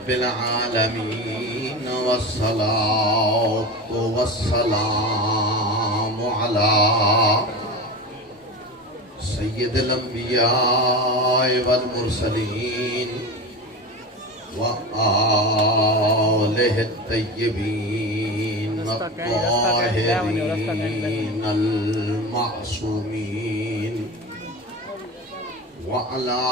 رب العالمين والصلاة والسلام على سيد الأنبياء والمرسلين وآله الطيبين الطاهرين المعصومين وعلى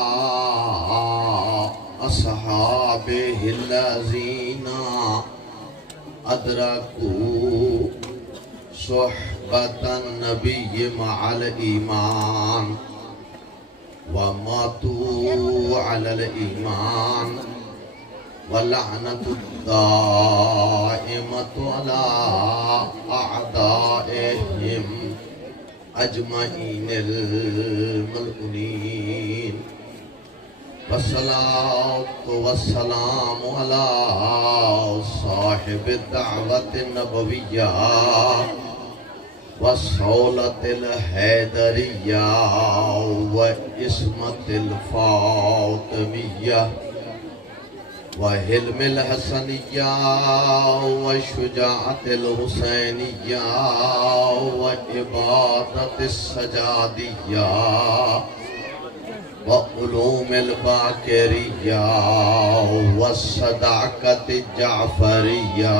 أصحابه الذين أدركوا صحبة النبي مع الإيمان وماتوا على الإيمان واللعنة الدائمة على أعدائهم أجمعين الملعونين والصلاة والسلام على صاحب الدعوة النبوية والصولة الحيدرية وإسمة الفاطمية وحلم الحسنية والشجاعة الحسينية وعبادة السجادية وعلوم الباقرية والصداقة الجعفرية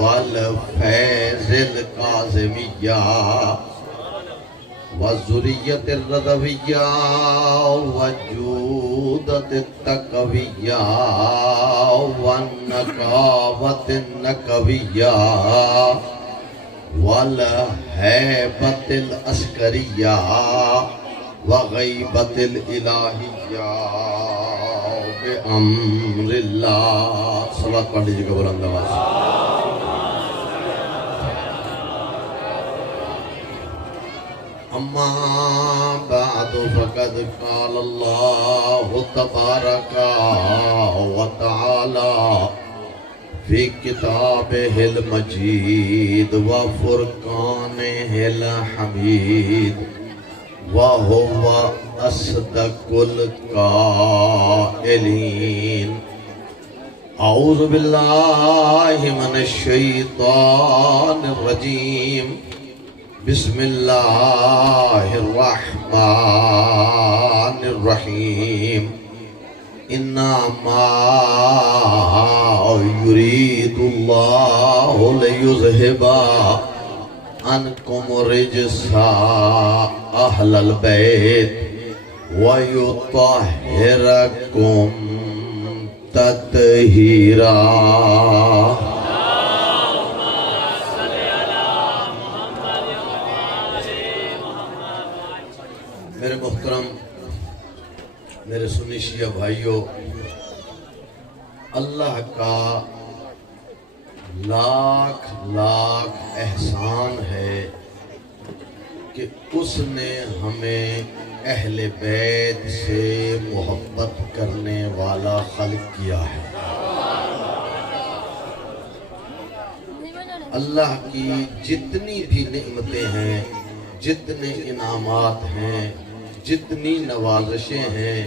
والفيض الكاظمية والذرية الرضوية والجودة التقوية والنقاوة النقوية والهيبة العسكرية وغيبة الإلهية بأمر الله. صلاة پڑھ لیجیے گا بلند آواز. أما بعد فقد قال الله تبارك وتعالى في كتابه المجيد وفرقانه الحميد وهو أصدق القائلين. أعوذ بالله من الشيطان الرجيم. بسم الله الرحمن الرحيم. إنما يريد الله ليذهب عنكم الرجس أهل البيت ويطهركم تطهيرا. میرے محترم، میرے سنی شیعہ بھائیوں، اللہ کا لاکھ لاکھ احسان ہے کہ اس نے ہمیں اہل بیت سے محبت کرنے والا خلق کیا ہے. اللہ کی جتنی بھی نعمتیں ہیں، جتنے انعامات ہیں، جتنی نوازشیں ہیں،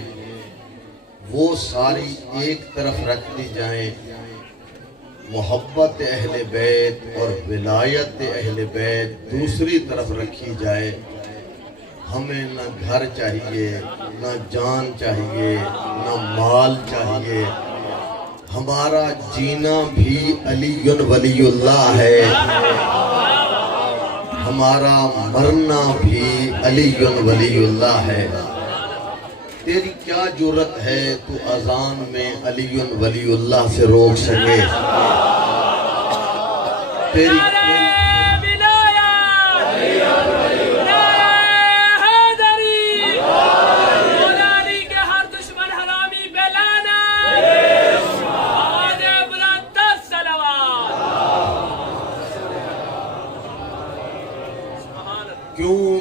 وہ ساری ایک طرف رکھ دی جائیں. محبت اہل بیت اور ولایت اہل بیت دوسری طرف رکھی جائے. ہمیں نہ گھر چاہیے، نہ جان چاہیے، نہ مال چاہیے. ہمارا جینا بھی علی ولی اللہ ہے، ہمارا مرنا بھی علی ولی اللہ ہے. تیری کیا جرت ہے تو اذان میں علی ولی اللہ سے روک سکے؟ تیری کیوں؟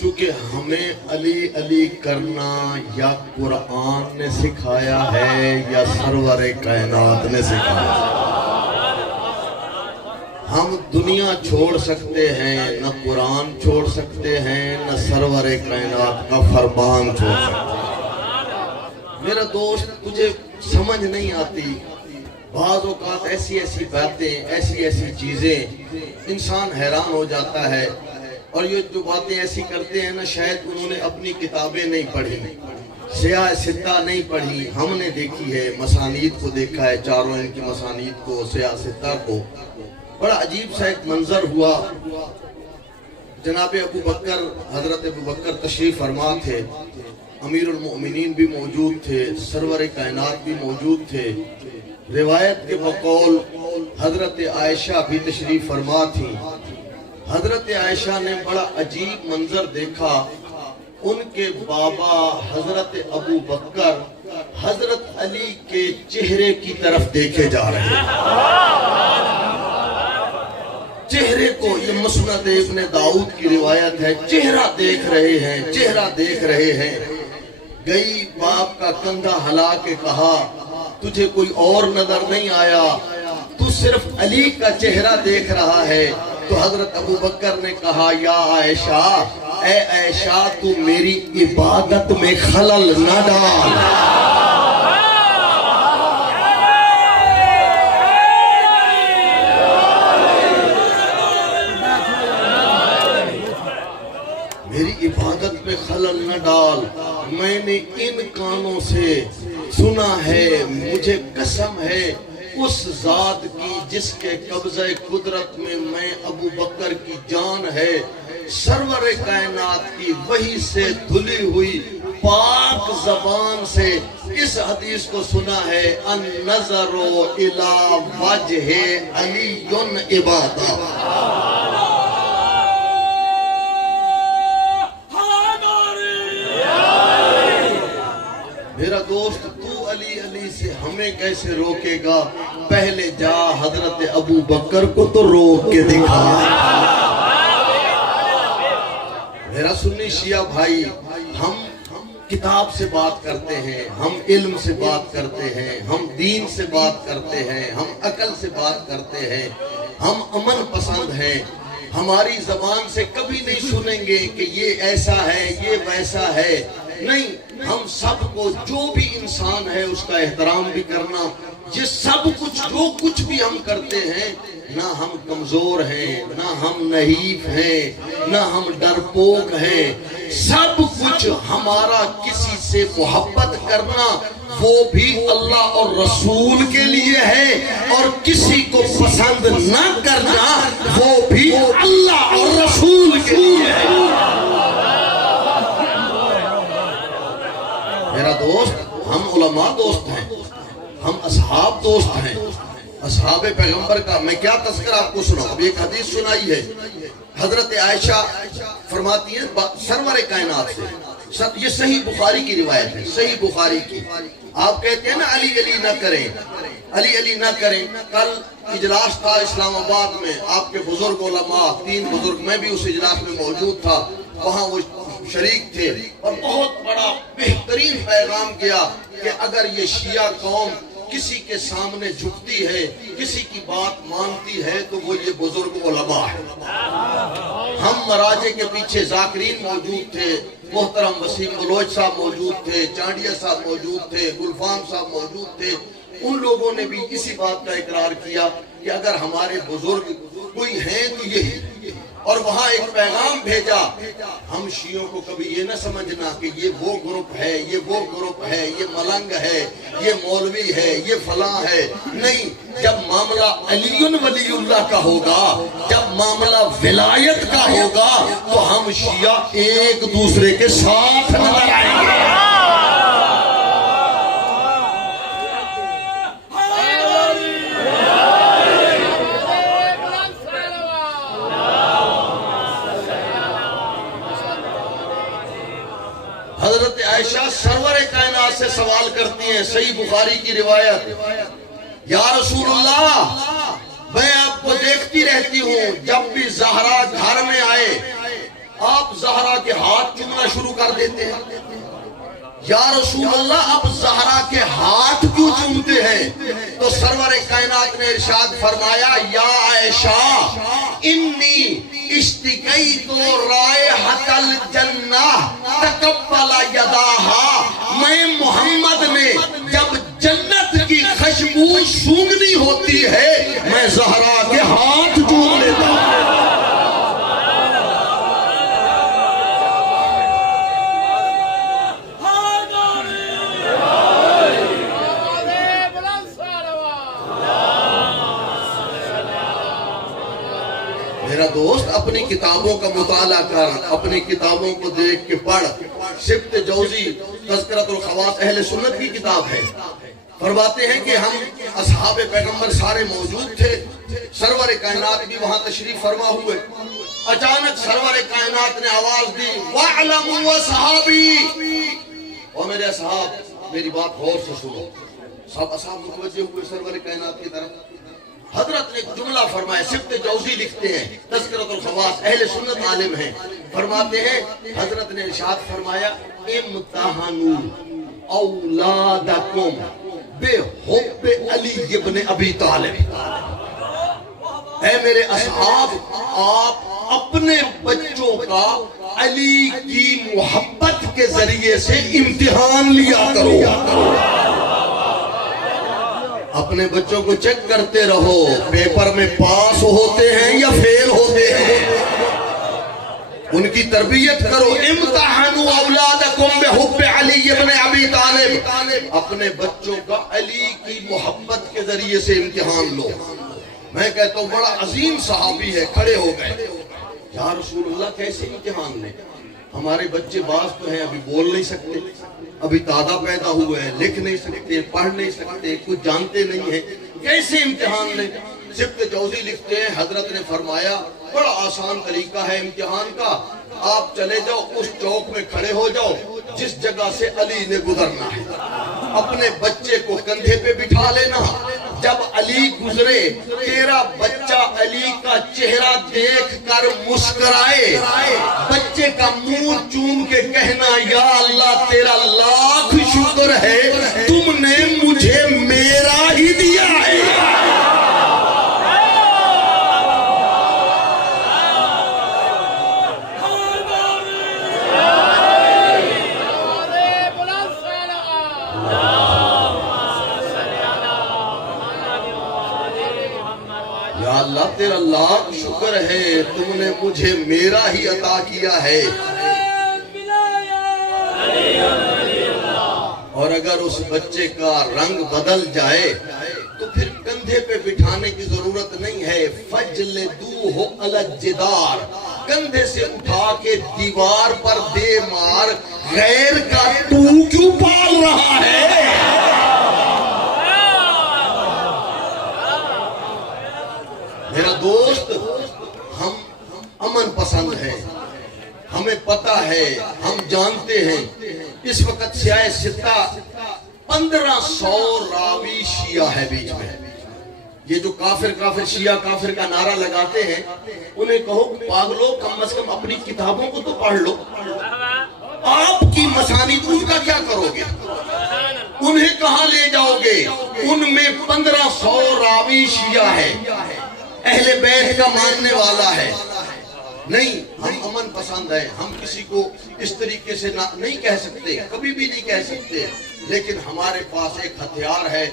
چونکہ ہمیں علی علی کرنا یا قرآن نے سکھایا ہے یا سرور کائنات نے سکھایا ہے. ہم دنیا چھوڑ سکتے ہیں، نہ قرآن چھوڑ سکتے ہیں، نہ سرور کائنات کا فرمان چھوڑ سکتے ہیں. میرا دوست تجھے سمجھ نہیں آتی، بعض اوقات ایسی ایسی باتیں، ایسی ایسی چیزیں انسان حیران ہو جاتا ہے. اور یہ جو باتیں ایسی کرتے ہیں نا، شاید انہوں نے اپنی کتابیں نہیں پڑھی، سیاہ ستہ نہیں پڑھی. ہم نے دیکھی ہے، مسانید کو دیکھا ہے، چاروں ان کی مسانید کو، سیاہ ستہ کو. بڑا عجیب سا ایک منظر ہوا. جناب ابو بکر، حضرت ابو بکر تشریف فرما تھے، امیر المؤمنین بھی موجود تھے، سرور کائنات بھی موجود تھے. روایت کے بقول حضرت عائشہ بھی تشریف فرما تھی. حضرت عائشہ نے بڑا عجیب منظر دیکھا. ان کے بابا حضرت ابو بکر حضرت علی کے چہرے کی طرف دیکھے جا رہے ہیں. چہرے کو، یہ مسند ابن داؤد کی روایت ہے، چہرہ دیکھ رہے ہیں، چہرہ دیکھ رہے ہیں. گئی باپ کا کندھا ہلا کے کہا، تجھے کوئی اور نظر نہیں آیا؟ تو صرف علی کا چہرہ دیکھ رہا ہے. تو حضرت ابو بکر نے کہا، یا عائشہ، اے عائشہ، تو میری عبادت میں خلل نہ ڈال. میری عبادت میں خلل نہ ڈال. میں نے ان کانوں سے سنا ہے، مجھے قسم ہے اس ذات کی جس کے قبضہ قدرت میں ابو بکر کی جان ہے، سرور کائنات کی وحی سے دھلی ہوئی پاک زبان سے اس حدیث کو سنا ہے، النظر الی وجہ علی عبادہ. میرا دوست، تو علی علی سے ہمیں کیسے روکے گا؟ پہلے جا حضرت ابو بکر کو تو روک کے دکھا. میرا سنی شیعہ بھائی، ہم کتاب سے بات کرتے ہیں، ہم علم سے بات کرتے ہیں، ہم دین سے بات کرتے ہیں، ہم عقل سے بات کرتے ہیں، ہم امن پسند ہیں. ہماری زبان سے کبھی نہیں سنیں گے کہ یہ ایسا ہے، یہ ویسا ہے. نہیں، ہم سب کو، جو بھی انسان ہے اس کا احترام بھی کرنا. یہ سب کچھ، جو کچھ بھی ہم کرتے ہیں، نہ ہم کمزور ہیں، نہ ہم نحیف ہیں، نہ ہم ڈرپوک ہیں. سب کچھ ہمارا کسی سے محبت کرنا وہ بھی اللہ اور رسول کے لیے ہے، اور کسی کو پسند نہ کرنا وہ بھی اللہ اور رسول کے لیے ہے. میرا دوست، ہم علماء دوست ہیں، ہم اصحاب دوست ہیں، اصحاب پیغمبر کا. میں کیا تذکرہ آپ کو سناؤں؟ اب ایک حدیث سنائی ہے، حضرت عائشہ فرماتی ہیں سرور کائنات سے، یہ صحیح بخاری کی روایت ہے، صحیح بخاری کی. آپ کہتے ہیں نا علی علی نہ کریں، علی علی نہ کریں. کل اجلاس تھا اسلام آباد میں، آپ کے بزرگ علماء، 3 بزرگ، میں بھی اس اجلاس میں موجود تھا، وہاں وہ شریک تھے، اور بہت بڑا بہترین پیغام کیا کہ اگر یہ شیعہ قوم کسی کے سامنے جھکتی ہے، کسی کی بات مانتی ہے، تو وہ یہ بزرگ علماء ہے. ہم مراجع کے پیچھے ذاکرین موجود تھے، محترم وسیم بلوچ صاحب موجود تھے، چانڈیا صاحب موجود تھے، گلفام صاحب موجود تھے. ان لوگوں نے بھی اسی بات کا اقرار کیا کہ اگر ہمارے بزرگ کوئی ہیں تو یہی. اور وہاں ایک پیغام بھیجا، ہم شیعوں کو کبھی یہ نہ سمجھنا کہ یہ وہ گروپ ہے، یہ وہ گروپ ہے، یہ ملنگ ہے، یہ مولوی ہے، یہ فلاں ہے. نہیں، جب معاملہ علی ولی اللہ کا ہوگا، جب معاملہ ولایت کا ہوگا، تو ہم شیعہ ایک دوسرے کے ساتھ نظر آئیں گے. حضرت عائشہ سرور کائنات سے سوال کرتی ہیں، صحیح بخاری کی روایت، یا رسول اللہ، میں آپ کو دیکھتی رہتی ہوں، جب بھی زہرا گھر میں آئے آپ زہرا کے ہاتھ چومنا شروع کر دیتے ہیں. یا رسول اللہ، اب زہرا کے ہاتھ کیوں چومتے ہیں؟ تو سرور کائنات نے ارشاد فرمایا، یا عائشہ، انی اشتکیت رائحۃ الجنہ تقبل یداہا، میں محمد نے جب جنت کی خوشبو سونگنی ہوتی ہے میں زہرا کے ہاتھ چوم لیتا ہوں. میرا دوست اپنی کتابوں کا مطالعہ کر، اپنی کتابوں کو دیکھ کے پڑھ. سبت جوزی تذکرۃ الخواص اہل سنت کی کتاب ہے. فرماتے ہیں کہ ہم اصحاب پیغمبر سارے موجود تھے، سرور کائنات بھی وہاں تشریف فرما ہوئے. اچانک سرور کائنات نے آواز دی وَاعْلَمُوا وَصَحَابِي. اور میرے اصحاب میری بات غور سے سنو. سب اصحاب متوجہ ہوئے سرور کائنات کی طرف. حضرت نے ایک جملہ فرمایا. سبت جوزی لکھتے ہیں، تذکرۃ الخواص اہل سنت عالم ہیں. فرماتے ہیں حضرت نے ارشاد فرمایا امتحنوا اولادکم بحب علی ابن ابی طالب. اے میرے اصحاب، آپ اپنے بچوں کا علی کی محبت کے ذریعے سے امتحان لیا کرو. اپنے بچوں کو چیک کرتے رہو پیپر میں پاس ہوتے ہیں یا فیل ہوتے ہیں. ان کی تربیت کرو. امتحنوا اولادکم بحب علی ابن ابی طالب. اپنے بچوں کا علی کی محبت کے ذریعے سے امتحان لو. میں کہتا ہوں بڑا عظیم صحابی ہے، کھڑے ہو گئے. یا رسول اللہ کیسے امتحان لیں؟ ہمارے بچے بعض تو ہیں ابھی بول نہیں سکتے، ابھی تازہ پیدا ہوئے ہیں، لکھ نہیں سکتے، پڑھ نہیں سکتے، کچھ جانتے نہیں ہیں، کیسے امتحان لیں؟ سبت جوزی لکھتے ہیں حضرت نے فرمایا بڑا آسان طریقہ ہے امتحان کا. آپ چلے جاؤ اس چوک میں کھڑے ہو جاؤ جس جگہ سے علی نے گزرنا ہے. اپنے بچے کو کندھے پہ بٹھا لینا. جب علی گزرے تیرا بچہ علی کا چہرہ دیکھ کر مسکرائے، بچے کا منہ چوم کے کہنا یا اللہ تیرا لاکھ شکر ہے تم نے مجھے میرا ہی دیا ہے. اللہ تیرا لاکھ شکر ہے تم نے مجھے میرا ہی عطا کیا ہے. اور اگر اس بچے کا رنگ بدل جائے تو پھر کندھے پہ بٹھانے کی ضرورت نہیں ہے. فَجْلِدُوهُ عَلَى الْجِدَارِ. کندھے سے اٹھا کے دیوار پر دے مار. غیر کا تو کیوں پال رہا ہے؟ میرا دوست ہم امن پسند ہیں، ہمیں پتہ ہے، ہم جانتے ہیں اس وقت سیاہ ستہ 1500 راوی شیعہ ہے بیچ میں. یہ جو کافر شیعہ کافر کا نعرہ لگاتے ہیں انہیں کہو پاگلو کم از کم اپنی کتابوں کو تو پڑھ لو. آپ کی مسانید ان کا کیا کرو گے؟ انہیں کہاں لے جاؤ گے؟ ان میں 1500 راوی شیعہ ہے، اہل بیت کا ماننے والا ہے. نہیں، ہم امن پسند ہیں، ہم کسی کو اس طریقے سے نہیں کہہ سکتے، کبھی بھی نہیں کہہ سکتے. لیکن ہمارے پاس ایک ہتھیار ہے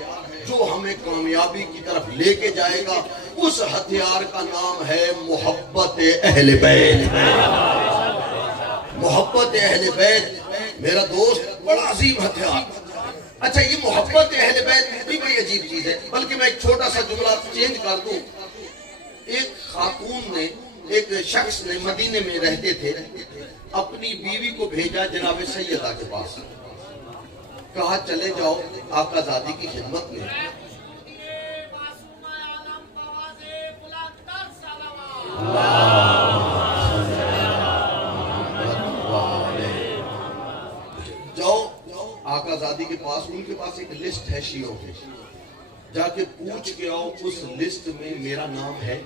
جو ہمیں کامیابی کی طرف لے کے جائے گا. اس ہتھیار کا نام ہے محبت اہل بیت. محبت اہل بیت میرا دوست بڑا عظیم ہتھیار. اچھا یہ محبت اہل بیت بھی بڑی عجیب چیز ہے. بلکہ میں ایک چھوٹا سا جملہ چینج کر دوں. ایک خاتون نے، ایک شخص نے مدینے میں رہتے تھے، اپنی بیوی کو بھیجا جناب سیدہ کے پاس. کہا چلے جاؤ آقا زادی کی خدمت میں. جاؤ آقا زادی کے پاس، ان کے پاس ایک لسٹ ہے شیعوں کی، جا کے پوچھ کے آؤ اس لسٹ میں میرا نام ہے.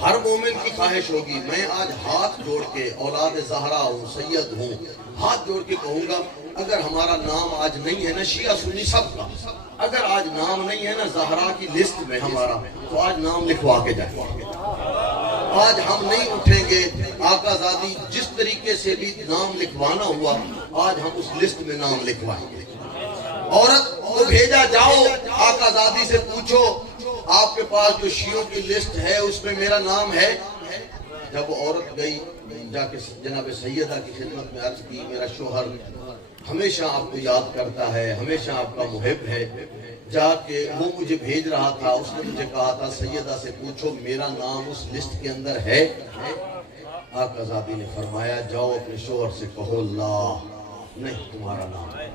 ہر مومن کی خواہش ہوگی میں آج ہاتھ جوڑ کے اولاد زہرا ہوں، سید ہوں، ہاتھ جوڑ کے کہوں گا اگر ہمارا نام آج نہیں ہے نا شیعہ سنی سب کا، اگر آج نام نہیں ہے نا زہرا کی لسٹ میں ہمارا، تو آج نام لکھوا کے جائیں. آج ہم نہیں اٹھیں گے، آقا زادی جس طریقے سے بھی نام لکھوانا ہوا آج ہم اس لسٹ میں نام لکھوائیں گے۔ عورت کو بھیجا، جاؤ آقا زادی سے پوچھو آپ کے پاس جو شیعوں کی لسٹ ہے اس میں میرا نام ہے۔ جب وہ عورت گئی جا کے جناب سیدہ کی خدمت میں عرض کی، میرا شوہر ہمیشہ آپ کو یاد کرتا ہے، ہمیشہ آپ کا محب ہے، جا کے وہ مجھے بھیج رہا تھا، اس نے مجھے کہا تھا سیدہ سے پوچھو میرا نام اس لسٹ کے اندر ہے۔ آقا زادی نے فرمایا جاؤ اپنے شوہر سے کہو لا، نہیں تمہارا نام ہے،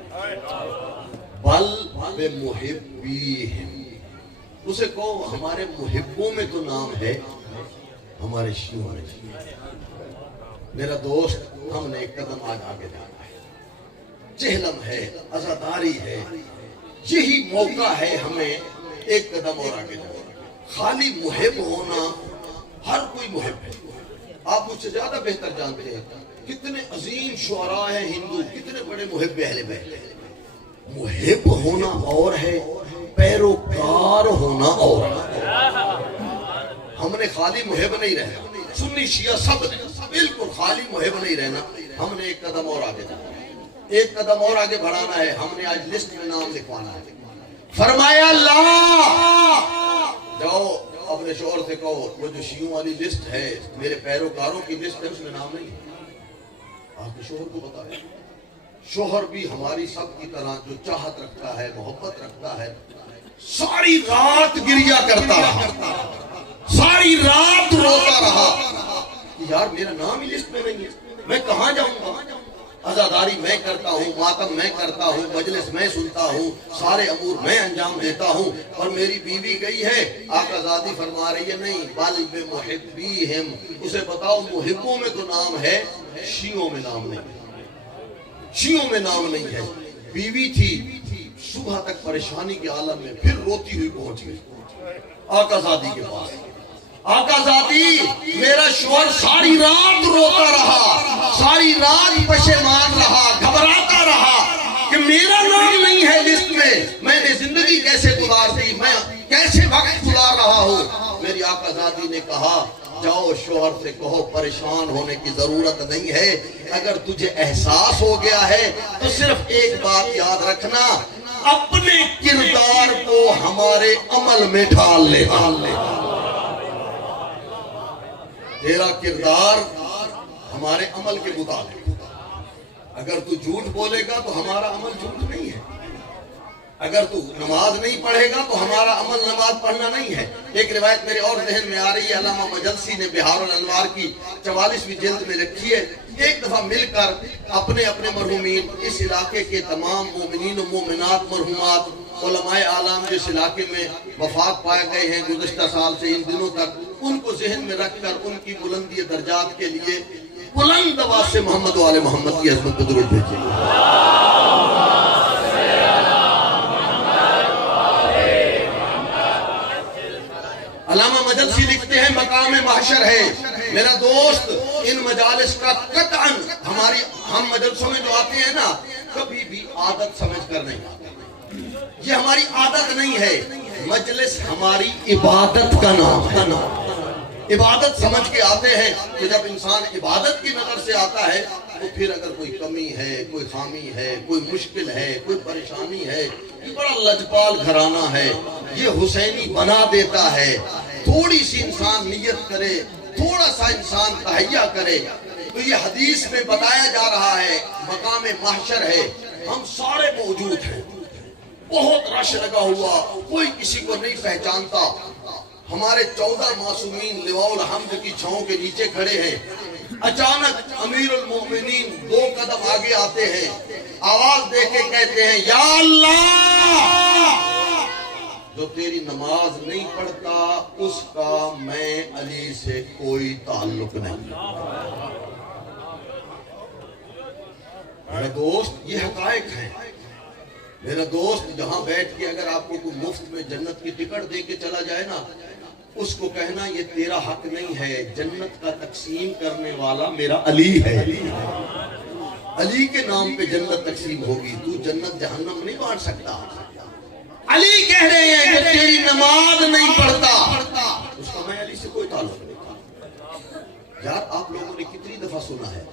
بل بمحبیہم، اسے کہو ہمارے محبوں میں تو نام ہے، ہمارے شیعوں میں۔ میرا دوست ہم نے ایک قدم آج آگے جانا ہے، جہلم ہے، عزاداری ہے، یہی موقع ہے ہمیں ایک قدم اور آگے جانا۔ خالی محب ہونا، ہر کوئی محب ہے، آپ مجھ سے زیادہ بہتر جانتے ہیں کتنے عظیم شعراء ہیں ہندو، کتنے بڑے محب اہل بیت ہیں۔ محب ہونا اور ہے، پیروکار ہونا اور ہے۔ ہم نے خالی محب نہیں رہنا، سنی شیعہ سب نے بالکل خالی محب نہیں رہنا، ہم نے ایک قدم اور آگے جانا ہے، ایک قدم اور آگے بڑھانا ہے، ہم نے آج لسٹ میں نام لکھوانا ہے۔ فرمایا لا، جاؤ اپنے شوہر سے کہو وہ جو شیعوں والی لسٹ ہے میرے پیروکاروں کی لسٹ ہے، اس میں نام نہیں ہے۔ آپ کے شوہر کو بتائیں، شوہر بھی ہماری سب کی طرح جو چاہت رکھتا ہے، محبت رکھتا ہے، ساری رات گریا کرتا رہا، ساری رات روتا رہا کہ یار میرا نام ہی لسٹ میں نہیں ہے، میں کہاں جاؤں گا؟ عزاداری میں کرتا ہوں، ماتم میں کرتا ہوں، مجلس میں سنتا ہوں، سارے امور میں انجام دیتا ہوں، اور میری بیوی گئی ہے۔ آقا زادی فرما رہی ہے نہیں، بل بمحبیہم، اسے بتاؤ محبوں میں تو نام ہے، شیعوں میں نام نہیں ہے، شیعوں میں نام نہیں ہے۔ بیوی تھی، صبح تک پریشانی کے عالم میں، پھر روتی ہوئی پہنچ گئی آقا زادی کے پاس۔ آقا زادی میرا شوہر ساری رات روتا رہا، ساری رات پشیمان رہا، گھبراتا رہا کہ میرا نام نہیں ہے لسٹ میں نے زندگی کیسے گزار دی، میں کیسے وقت گزار رہا ہوں۔ میری آقا زادی نے کہا جاؤ شوہر سے کہو پریشان ہونے کی ضرورت نہیں ہے، اگر تجھے احساس ہو گیا ہے تو صرف ایک بات یاد رکھنا، اپنے کردار کو ہمارے عمل میں ڈھال لینا۔ تیرا کردار ہمارے عمل کے مطابق، اگر تو جھوٹ بولے گا تو ہمارا عمل جھوٹ نہیں ہے، اگر تو نماز نہیں پڑھے گا تو ہمارا عمل نماز پڑھنا نہیں ہے۔ ایک روایت میرے اور ذہن میں آ رہی ہے، علامہ مجلسی نے بہار الانوار کی 44ویں جلد میں رکھی ہے، ایک دفعہ مل کر اپنے اپنے مرحومین، اس علاقے کے تمام مومنین و مومنات مرحومات، علماء اعلام جو اس علاقے میں وفات پائے گئے ہیں گزشتہ سال سے ان دنوں تک، ان کو ذہن میں رکھ کر ان کی بلندی درجات کے لیے بلند آواز سے محمد و آل محمد کی عظمت پہ درود بھیجیے۔ علامہ مجلسی لکھتے ہیں مقام محشر ہے میرا دوست، ان مجالس کا قطعاً ہم مجلسوں میں جو آتے ہیں نا، کبھی بھی عادت سمجھ کر نہیں آتے، یہ ہماری عادت نہیں ہے، مجلس ہماری عبادت کا نام ہے، عبادت سمجھ کے آتے ہیں کہ جب انسان عبادت کی نظر سے آتا ہے تو پھر اگر کوئی کمی ہے، کوئی خامی ہے، کوئی مشکل ہے، کوئی پریشانی ہے، یہ بڑا لجپال گھرانہ ہے، یہ حسینی بنا دیتا ہے، تھوڑی سی انسان نیت کرے، تھوڑا سا انسان تہیہ کرے تو یہ حدیث میں بتایا جا رہا ہے مقام محشر ہے، ہم سارے موجود ہیں، بہت رش لگا ہوا، کوئی کسی کو نہیں پہچانتا، ہمارے 14 معصومین لواء الحمد کی چھاؤں کے نیچے کھڑے ہیں، اچانک امیر المومنین 2 قدم آگے آتے ہیں، آواز دے کے کہتے ہیں یا اللہ، جو تیری نماز نہیں پڑھتا اس کا میں علی سے کوئی تعلق نہیں۔ میرا دوست یہ حقائق ہیں، میرا دوست جہاں بیٹھ کے اگر آپ کو کوئی مفت میں جنت کی ٹکٹ دے کے چلا جائے نا، اس کو کہنا یہ تیرا حق نہیں ہے، جنت کا تقسیم کرنے والا میرا علی ہے، علی کے نام پہ جنت تقسیم ہوگی، تو جنت جہنم نہیں بانٹ سکتا۔ علی کہہ رہے ہیں کہ تیری نماز نہیں پڑھتا اس کا میں علی سے کوئی تعلق نہیں۔ یار آپ لوگوں نے کتنی دفعہ سنا ہے،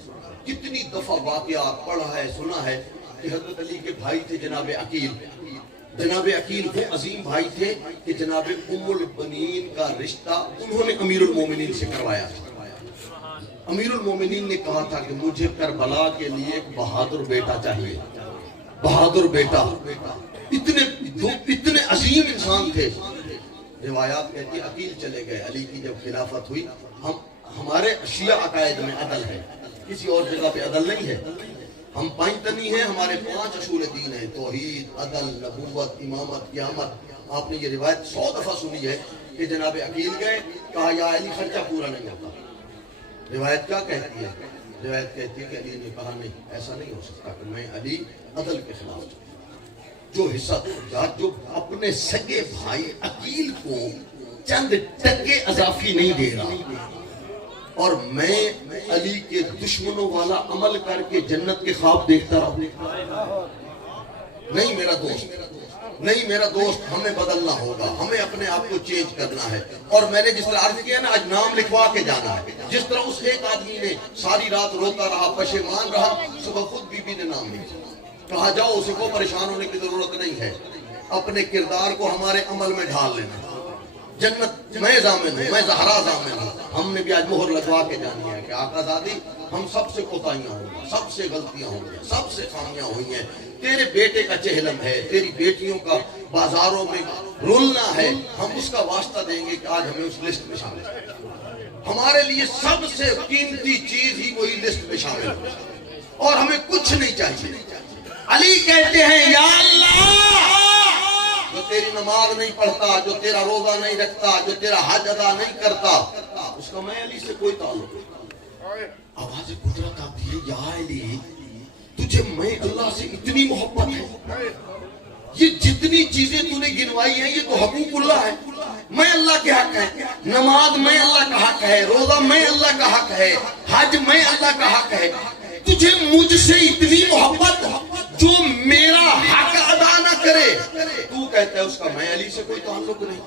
کتنی دفعہ واقعات پڑھا ہے، سنا ہے کہ حضرت علی کے بھائی تھے جناب عقیل. جناب عقیل وہ عظیم بھائی تھے کہ جناب ام البنین کا رشتہ انہوں نے امیر المومنین سے کروایا تھا. امیر المومنین نے کہا تھا کہ مجھے کربلا کے لیے ایک بہادر بیٹا چاہیے، بہادر بیٹا. اتنے عظیم انسان تھے. روایات کہتی عقیل چلے گئے. علی کی جب خلافت ہوئی، ہمارے شیعہ عقائد میں عدل ہے، کسی اور جگہ پہ عدل نہیں ہے. ہم پانچ ہیں، ہمارے 5 اصول دین ہیں: توحید، عدل، نبوت، امامت، قیامت. آپ نے یہ روایت 100 دفعہ سنی ہے کہ جناب عقیل گئے، کہا یا علی خرچہ پورا نہیں ہوتا. روایت کیا کہتی ہے؟ روایت کہتی ہے کہ علی نے کہا نہیں، ایسا نہیں ہو سکتا کہ میں علی عدل کے خلاف جاؤں. جو حصہ جو اپنے سگے بھائی عقیل کو چند ٹکے اضافی نہیں دے رہا، اور میں علی کے دشمنوں والا عمل کر کے جنت کے خواب دیکھتا رہا. نہیں میرا دوست، نہیں میرا دوست، ہمیں بدلنا ہوگا، ہمیں اپنے آپ کو چینج کرنا ہے. اور میں نے جس طرح عرض کیا نا، آج نام لکھوا کے جانا ہے. جس طرح اس ایک آدمی نے ساری رات روتا رہا، پشیمان رہا، صبح خود بی بی نے نام لکھا. کہا جاؤ اسے کو پریشان ہونے کی ضرورت نہیں ہے، اپنے کردار کو ہمارے عمل میں ڈھال لینا. جنت میں ضامن ہوں، میں زہرا ضامن ہوں. ہم نے بھی آج مہر لگوا کے جانی ہے کہ آقا زادی ہم سب سے کوتاہیاں ہوں گی، سب سے غلطیاں ہوں گی، سب سے خامیاں ہوئی ہیں. تیرے بیٹے کا چہلم ہے، تیری بیٹیوں کا بازاروں میں رولنا ہے، ہم اس کا واسطہ دیں گے کہ آج ہمیں اس لسٹ میں شامل ہے. ہمارے لیے سب سے قیمتی چیز ہی وہی لسٹ میں شامل ہے، اور ہمیں کچھ نہیں چاہیے. علی کہتے ہیں یا اللہ، جو تیری نماز نہیں پڑھتا، جو تیرا روزہ نہیں رکھتا، جو تیرا حج ادا نہیں کرتا، اس کا میں علی سے کوئی تعلق نہیں. آواز قدرت آتی ہے، یا علی تجھے میں اللہ سے اتنی محبت ہے، یہ جتنی چیزیں تو نے گنوائی ہیں یہ تو حقوق اللہ ہے. میں اللہ کے حق ہے، نماز میں اللہ کا حق ہے، روزہ میں اللہ کا حق ہے، حج میں اللہ کا حق ہے. تجھے مجھ سے اتنی محبت جو میرا حق ادا نہ کرے، تو کہتا ہے اس کا میں علی سے کوئی تعلق نہیں.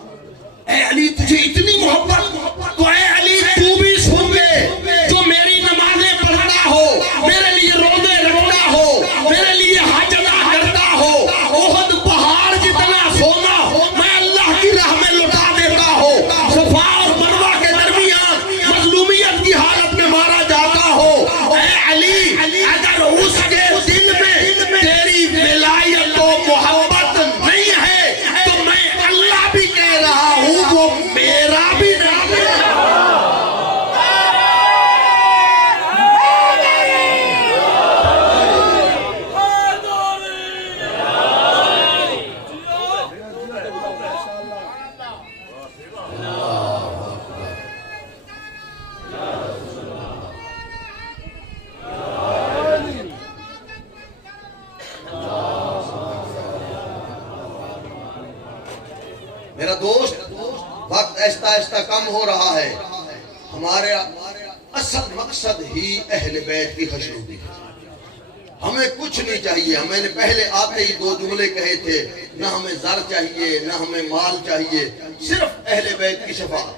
اے علی تجھے اتنی محبت، تو اے علی تو بھی سن لے، جو میری نمازیں پڑھتا ہو، میرے لیے روزے رکھتا ہو، میرے لیے حج ادا کرتا ہو، احد پہاڑ جتنا سونا میں اللہ کی راہ میں لٹا دیتا ہو، صفا اور مروہ کے درمیان مظلومیت کی حالت میں مارا جاتا ہو. اے علی اگر اس کے دل میں تیری ولایت و محبت نہیں ہے تو میں اللہ بھی کہہ رہا ہوں وہ میرا بھی نہیں ہے. میرا دوست، وقت ایستا ایستا کم ہو رہا ہے. ہمارے اصل مقصد ہی اہل بیت کی خشنودی ہے. ہمیں کچھ نہیں چاہیے. میں نے پہلے آتے ہی 2 جملے کہے تھے، نہ ہمیں زر چاہیے، نہ ہمیں مال چاہیے، صرف اہل بیت کی شفاعت.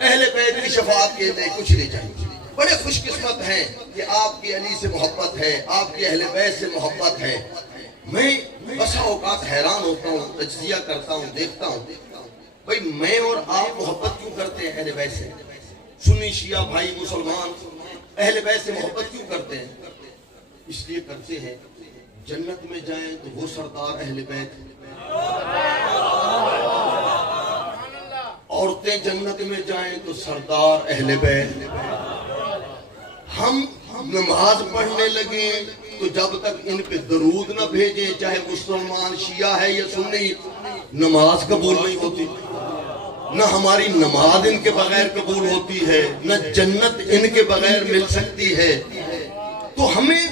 اہل بیت کی شفاعت کے لیے کچھ نہیں چاہیے. بڑے خوش قسمت ہیں کہ آپ کی علی سے محبت ہے، آپ کی اہل بیت سے محبت ہے. میں بسا اوقات حیران ہوتا ہوں، تجزیہ کرتا ہوں، دیکھتا ہوں بھئی میں اور آپ محبت کیوں کرتے ہیں اہل بیت سے؟ سنی شیعہ بھائی مسلمان اہل بیت سے محبت کیوں کرتے ہیں؟ اس لیے کرتے ہیں جنت میں جائیں تو وہ سردار اہل بیت، عورتیں جنت میں جائیں تو سردار اہل بیت. ہم نماز پڑھنے لگے تو جب تک ان پہ درود نہ بھیجیں، چاہے مسلمان شیعہ ہے یا سنی، نماز قبول نہیں ہوتی. نہ ہماری نماز ان کے بغیر قبول ہوتی ہے، نہ جنت ان کے بغیر مل سکتی ہے. تو ہمیں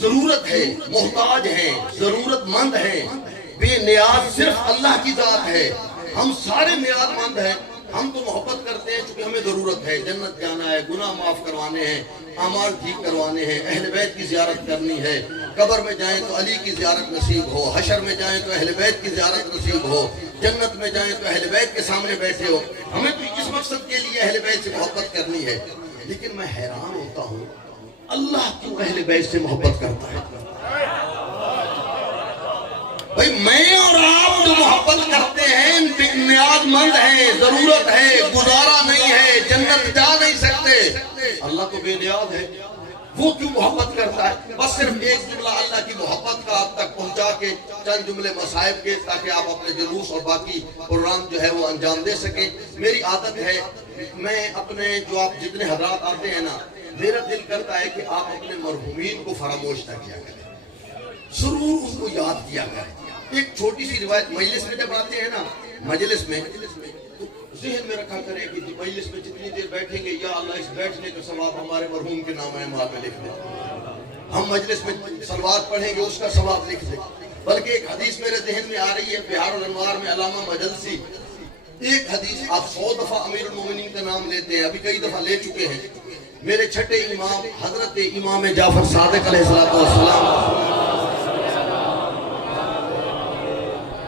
ضرورت ہے، محتاج ہیں، ضرورت مند ہیں. بے نیاز صرف اللہ کی ذات ہے. ہم سارے نیاز مند ہیں. ہم تو محبت کرتے ہیں چونکہ ہمیں ضرورت ہے، جنت جانا ہے، گناہ معاف کروانے ہیں، اعمال ٹھیک کروانے ہیں، اہل بیت کی زیارت کرنی ہے. قبر میں جائیں تو علی کی زیارت نصیب ہو، حشر میں جائیں تو اہل بیت کی زیارت نصیب ہو، جنت میں جائیں تو اہل بیت کے سامنے بیٹھے ہو. ہمیں تو اس مقصد کے لیے اہل بیت سے محبت کرنی ہے. لیکن میں حیران ہوتا ہوں اللہ کیوں اہل بیت سے محبت کرتا ہے؟ بھئی میں اور آپ جو محبت کرتے ہیں نیاز مند ہیں، ضرورت ہے، گزارا نہیں ہے، جنت جا نہیں سکتے، اللہ کو بے نیاز ہے، وہ کیوں محبت کرتا ہے؟ بس صرف ایک جملہ اللہ کی محبت کا آپ تک پہنچا کے چند جملے مصائب کے، تاکہ آپ اپنے جلوس اور باقی پروگرام جو ہے وہ انجام دے سکیں۔ میری عادت ہے میں اپنے جو آپ جتنے حضرات آتے ہیں نا، میرا دل کرتا ہے کہ آپ اپنے مرحومین کو فراموش نہ کیا کریں، ضرور ان کو یاد کیا کریں۔ ایک چھوٹی سی روایت، مجلس میں جب آتے ہیں نا، مجلس میں ذہن میں رکھا کریں کہ مجلس میں جتنی دیر بیٹھیں گے، یا اللہ اس بیٹھنے کا ثواب ہمارے مرحوم کے نام اعمال میں لکھ دیں، ہم مجلس میں صلوات پڑھیں گے اس کا ثواب لکھ دیں۔ بلکہ ایک حدیث میرے ذہن میں آ رہی ہے، بہار الانوار میں علامہ مجلسی ایک حدیث، آپ 100 دفعہ امیر المومنین کا نام لیتے ہیں، ابھی کئی دفعہ لے چکے ہیں، میرے چھٹے امام حضرت امام جعفر صادق علیہ السلام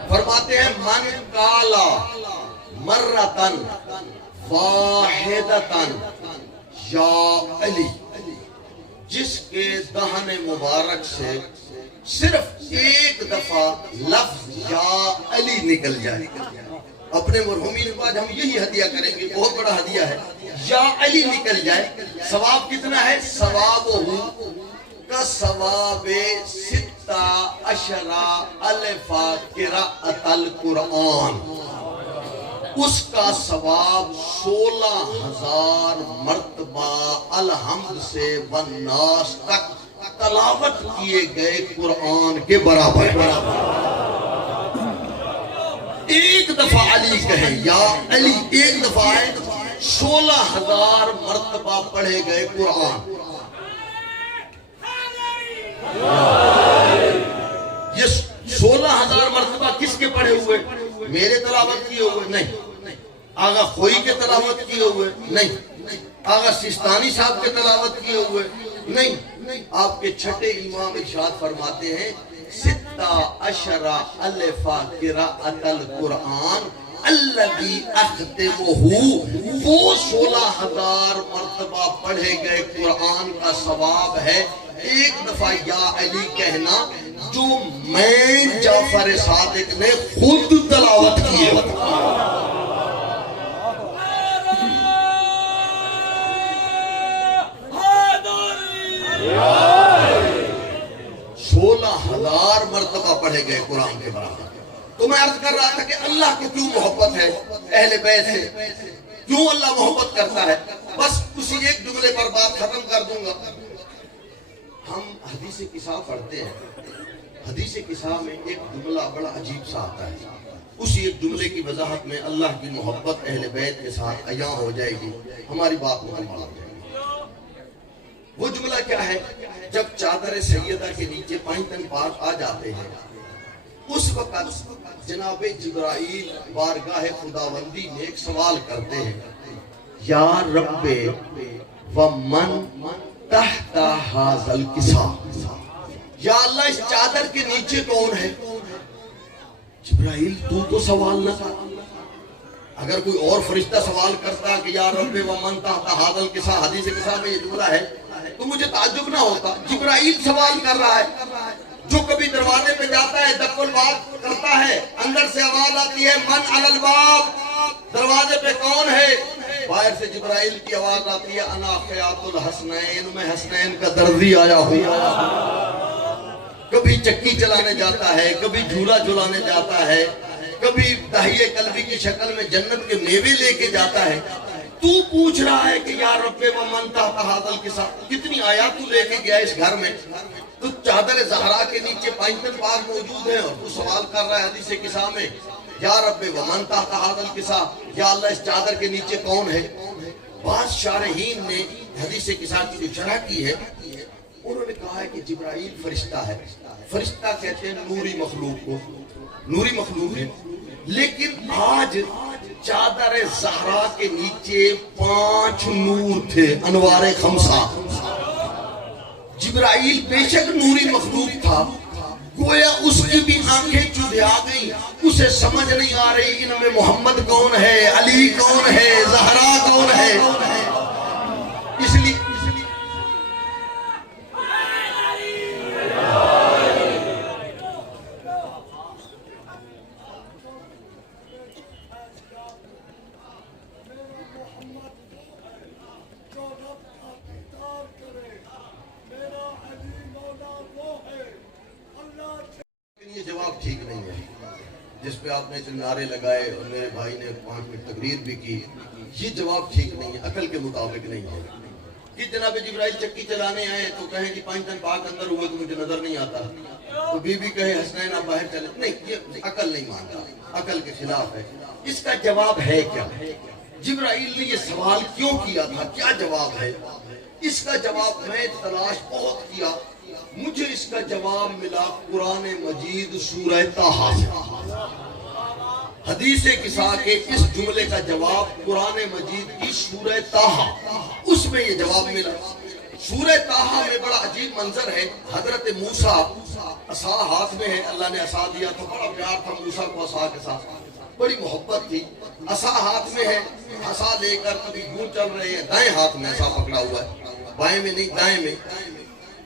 فرماتے ہیں من قالا مرتن واحدتن یا علی، جس کے دہن مبارک سے صرف ایک دفعہ لفظ یا علی نکل جائے، اپنے مرحومین کے بعد ہم یہی ہدیہ کریں گے، بہت بڑا ہدیہ ہے، یا علی نکل جائے، ثواب کتنا ہے؟ ثوابہ کا ثواب 16 الف قراءۃ القرآن، اس کا ثواب 16,000 مرتبہ الحمد سے والناس تک تلاوت کیے گئے قرآن کے برابر۔ ایک دفعہ علی کہیں، یا علی ایک دفعہ ہے، 16,000 مرتبہ پڑھے گئے قرآن۔ یہ 16,000 مرتبہ کس کے پڑھے ہوئے؟ میرے تلاوت کیے ہوئے نہیں، آغا خوئی کے تلاوت کیے ہوئے نہیں، آغا سستانی صاحب کے تلاوت کیے ہوئے نہیں، آپ کے چھٹے امام ارشاد فرماتے ہیں 16 الف قراءۃ القرآن الذی اختمہ، وہ 16,000 مرتبہ پڑھے گئے قرآن کا ثواب ہے ایک دفعہ یا علی کہنا، جو میں جعفر صادق نے خود تلاوت کی ہے۔ 16,000 مرتبہ پڑھے گئے قرآن کے برابر۔ تو میں عرض کر رہا تھا کہ اللہ کو کیوں محبت ہے اہل بیت سے، کیوں اللہ محبت کرتا ہے؟ بس اسی ایک جملے پر بات ختم کر دوں گا۔ ہم حدیث قصہ پڑھتے ہیں، حدیث قصہ میں ایک جملہ بڑا عجیب سا آتا ہے، اسی ایک جملے کی وضاحت میں اللہ کی محبت اہل بیت کے ساتھ عیاں ہو جائے گی، ہماری بات مکمل ہو جائے گی۔ وہ جملہ کیا ہے؟ جب چادر سیدہ کے نیچے پائنتن پاک آ جاتے ہیں، اس وقت جناب جبرائیل بارگاہ خداوندی میں ایک سوال کرتے ہیں، یا رب ومن تحت ھذا الکسا، یا اللہ اس چادر کے نیچے کون ہے؟ جبرائیل تو سوال نہ کر، اگر کوئی اور فرشتہ سوال کرتا کہ یا رب ومن تحت ھذا الکسا، حدیث قصہ میں یہ جملہ ہے، تو مجھے تعجب نہ ہوتا۔ جبرائیل سوال کر رہا ہے، جو کبھی دروازے پہ جاتا ہے دق الباب کرتا ہے، اندر سے آواز آتی ہے من علی الباب، دروازے پہ کون ہے؟ باہر سے جبرائیل کی آواز آتی ہے انا خیاط الحسنین، میں حسنین کا درزی آیا ہوں۔ کبھی چکی چلانے جاتا ہے، کبھی جھولا جھلانے جاتا ہے، کبھی داہیے قلبی کی شکل میں جنت کے میوے لے کے جاتا ہے۔ تو پوچھ رہا ہے کہ یا رب ومن تحت ھذا الکسا، کتنی آیات تو لے کے گیا اس گھر میں، تو چادر زہرا کے نیچے پائنتن پاک موجود ہیں اور تو سوال کر رہا ہے حدیث قصہ میں یا رب ومن تحت ھذا الکسا، یا اللہ اس چادر کے نیچے کون ہے؟ بعض شارحین نے حدیث قصہ کی جو شرح کی ہے، انہوں نے کہا ہے کہ جبرائیل فرشتہ ہے، فرشتہ کہتے ہیں نوری مخلوق کو، نوری مخلوق ہے، لیکن آج چادر زہرا کے نیچے 5 نور تھے، انوار خمسہ۔ جبرائیل بے شک نوری مخلوق تھا، گویا اس کی بھی آنکھیں چدھیا گئی، اسے سمجھ نہیں آ رہی ان میں محمد کون ہے، علی کون ہے، زہرا کون ہے، اس نہیں ہے جس پہ آپ نے نعرے لگائے اور میرے بھائی نے 5 منٹ تقریر بھی کی، یہ جواب ٹھیک نہیں ہے، عقل کے مطابق نہیں ہے کہ جناب جبرائیل چکی چلانے آئے تو کہیں کہ 5 دن پاک اندر ہوئے تو مجھے نظر نہیں آتا، تو بی بی کہے حسنین آپ باہر چلے، نہیں، یہ عقل نہیں مانتا، عقل کے خلاف ہے۔ اس کا جواب ہے کیا؟ جبرائیل نے یہ سوال کیوں کیا تھا، کیا جواب ہے؟ اس کا جواب میں تلاش بہت کیا، مجھے اس کا جواب ملا قرآن مجید سورہ طٰہٰ سے۔ حدیث قصہ کے اس جملے کا جواب قرآن مجید کی سورہ طٰہٰ، اس میں یہ جواب ملا۔ سورہ طٰہٰ میں بڑا عجیب منظر ہے، حضرت موسیٰ عصا ہاتھ میں ہے، اللہ نے عصا دیا تو بڑا پیار تھا موسیٰ کو عصا کے ساتھ، بڑی محبت تھی، عصا ہاتھ میں ہے، عصا لے کر کبھی یوں چل رہے ہیں، دائیں ہاتھ میں عصا پکڑا ہوا ہے، بائیں میں نہیں دائیں میں،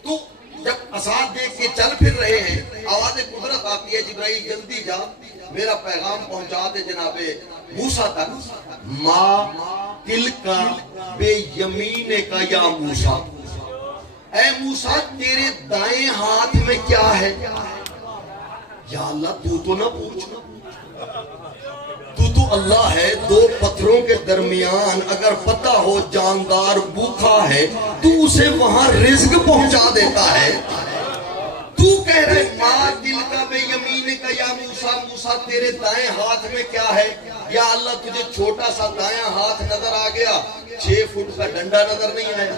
تو جب عصا دیکھ کے چل پھر رہے ہیں، آواز قدرت آتی ہے جبرائیل جلدی جا میرا پیغام پہنچا دے جناب موسیٰ تک، ما تلکا بے یمین کا یا موسیٰ، اے موسیٰ تیرے دائیں ہاتھ میں کیا ہے؟ یا اللہ تو نہ پوچھ، تو اللہ ہے، دو پتھروں کے درمیان اگر پتہ ہو جاندار بھوکا ہے تو اسے وہاں رزق پہنچا دیتا ہے، تو کہہ رہے ما دل کا بے یمین کا یا موسیٰ، موسیٰ تیرے دائیں ہاتھ میں کیا ہے؟ یا اللہ تجھے چھوٹا سا دائیں ہاتھ نظر آ گیا، 6 فٹ کا ڈنڈا نظر نہیں آیا؟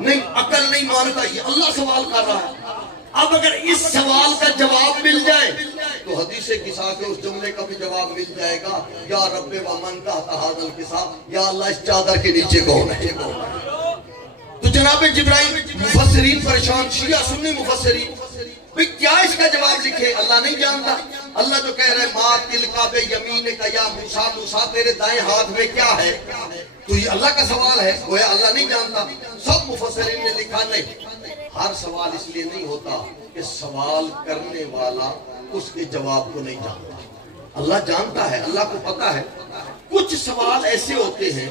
نہیں، عقل نہیں مانتا، یہ اللہ سوال کر رہا ہے۔ اب اگر اس سوال کا جواب مل جائے تو حدیث قصہ کے اس جملے کا بھی جواب مل جائے گا، یا رب ومن تحت ھذا القصہ، یا اللہ اس چادر کے نیچے کون ہے؟ تو جناب جبرائیل، مفسرین پریشان، شیعہ سنی مفسرین، بھئی کیا اس کا جواب لکھے؟ اللہ نہیں جانتا۔ اللہ جو کہہ رہے ما تلکا بے یمین کا یا موسیٰ، موسیٰ تیرے دائیں ہاتھ میں کیا ہے؟ تو یہ اللہ کا سوال ہے، گویا اللہ نہیں جانتا۔ سب مفسرین نے لکھا نہیں، ہر سوال اس لیے نہیں ہوتا کہ سوال کرنے والا اس کے جواب کو نہیں جانتا، اللہ جانتا ہے، اللہ کو پتا ہے۔ کچھ سوال ایسے ہوتے ہیں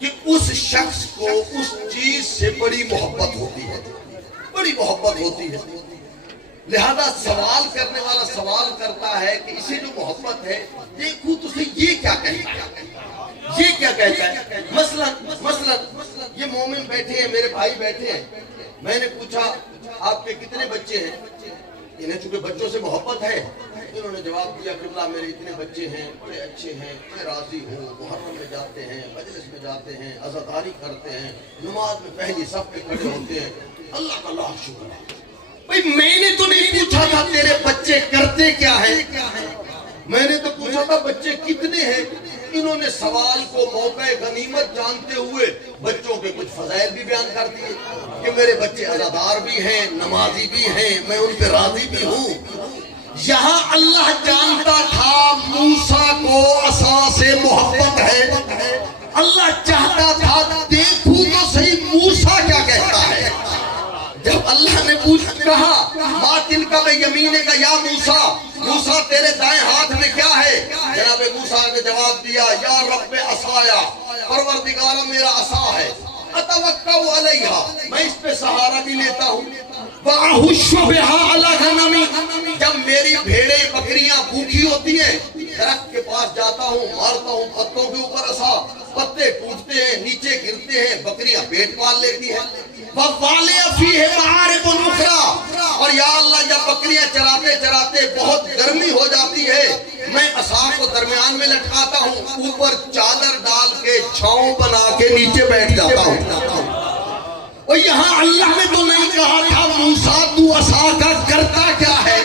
کہ اس شخص کو اس چیز سے بڑی محبت ہوتی ہے، بڑی محبت ہوتی ہے، لہذا سوال کرنے والا سوال کرتا ہے کہ اسے جو محبت ہے دیکھو تو سے یہ کیا کہتا ہے، یہ کیا کہتا ہے۔ مثلا یہ مومن بیٹھے ہیں، میرے بھائی بیٹھے ہیں، میں نے پوچھا آپ کے کتنے بچے ہیں؟ انہیں چونکہ بچوں سے محبت ہے، انہوں نے جواب دیا کہ اللہ میرے اتنے بچے ہیں، بڑے اچھے ہیں، میں راضی ہوں، محرم میں جاتے ہیں، مجلس میں جاتے ہیں، عزاداری کرتے ہیں، نماز میں پہلی صف پہ کھڑے ہوتے ہیں، اللہ کا لاکھ شکر ہے۔ بھئی میں نے تو نہیں پوچھا تھا تیرے بچے کرتے کیا ہیں، میں نے تو پوچھا تھا بچے کتنے ہیں۔ انہوں نے سوال کو موقع غنیمت جانتے ہوئے بچوں کے کچھ فضائل بھی بیان کر دیے کہ میرے بچے عزادار بھی ہیں، نمازی بھی ہیں، میں ان پہ راضی بھی ہوں۔ یہاں اللہ جانتا تھا موسیٰ کو عصا سے محبت ہے، اللہ چاہتا تھا دیکھو تو صحیح موسیٰ کیا کہتا ہے۔ جب اللہ نے کہا ما تلکا بے یمین کا یا موسیٰ، موسیٰ تیرے دائیں ہاتھ میں کیا ہے؟ جناب موسیٰ نے جواب دیا یا رب عصایا، پروردگارہ میرا عصا ہے، اتوکل علیہا، میں اس پہ سہارا بھی لیتا ہوں، واحش بہا علی غنمی، جب میری بھیڑیں بکریاں بھوکی ہوتی ہیں درخت کے پاس جاتا ہوں، مارتا ہوں پتوں کے اوپر عصا، پتے ٹوٹتے ہیں، نیچے گرتے ہیں، بکریاں پیٹ پال لیتی ہیں، وَوَالِيَ فِيهِ مَعَارِبٌ أُخْرَى، اور یا اللہ جب بکریاں چراتے چراتے بہت گرمی ہو جاتی ہے، میں عصا کو درمیان میں لٹکاتا ہوں، اوپر چادر ڈال کے چھاؤں بنا کے نیچے بیٹھ جاتا ہوں۔ اور یہاں اللہ نے تو نہیں کہا تھا موسیٰ تو عصا کا کرتا کیا ہے،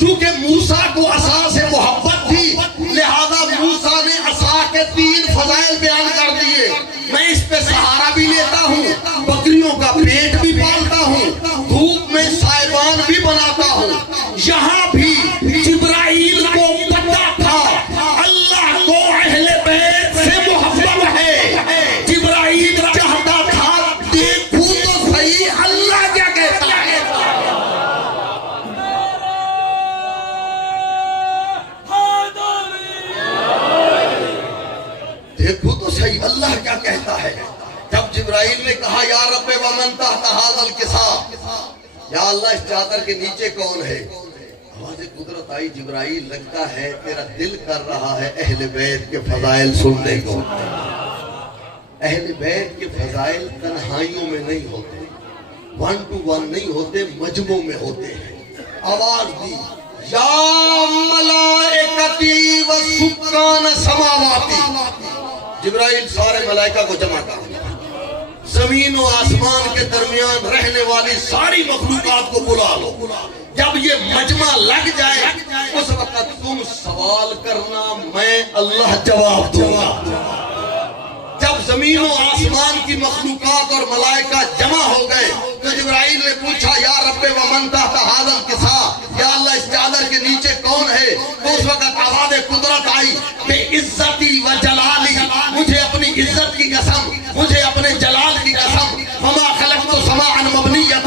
چونکہ موسیٰ کو عصا سے محبت تھی لہذا موسیٰ نے عصا کے 3 فضائل بیان کر دیے، میں اس پہ سہارا بھی لیتا ہوں، بکریوں کا پیٹ بھی پالتا ہوں، دھوپ میں سائبان بھی بناتا ہوں۔ یہاں بھی جبرائیل کو پتا تھا اللہ کو اہل بیت سے محبت ہے، جبرائیل چاہتا تھا دیکھو تو صحیح اللہ کیا کہتا ہے۔ دیکھو تو صحیح اللہ کیا کہتا ہے۔ جب جبرائیل نے کہا یا رب ومن تحت ھذا القصہ، یا اللہ اس چادر کے نیچے کون ہے، آواز قدرت بتائی جبرائیل لگتا ہے تیرا دل کر رہا ہے اہل بیت کے فضائل سننے کو۔ اہل بیت کے فضائل تنہائیوں میں نہیں ہوتے، 1 to 1 نہیں ہوتے، مجموع میں ہوتے ہیں۔ آواز دی یا ملائکتی و سکان سماواتی، جبرائیل سارے ملائکہ کو جمع کر دیا، زمین و آسمان کے درمیان رہنے والی ساری مخلوقات کو بلا لو۔ جب یہ مجمع لگ جائے اس وقت تم سوال کرنا، میں اللہ جواب دوں گا۔ جب زمین و آسمان کی مخلوقات اور ملائکہ جمع ہو گئے تو جبرائیل نے پوچھا یا رب ومن تحت ھذا الکساء، یا اللہ اس چادر کے نیچے کون ہے؟ تو اس وقت آواز قدرت آئی، بے عزتی و جلالی، مجھے اپنی عزت کی قسم، مجھے اپنے جلال کی قسم، وما خلقت سماعا مبنیتا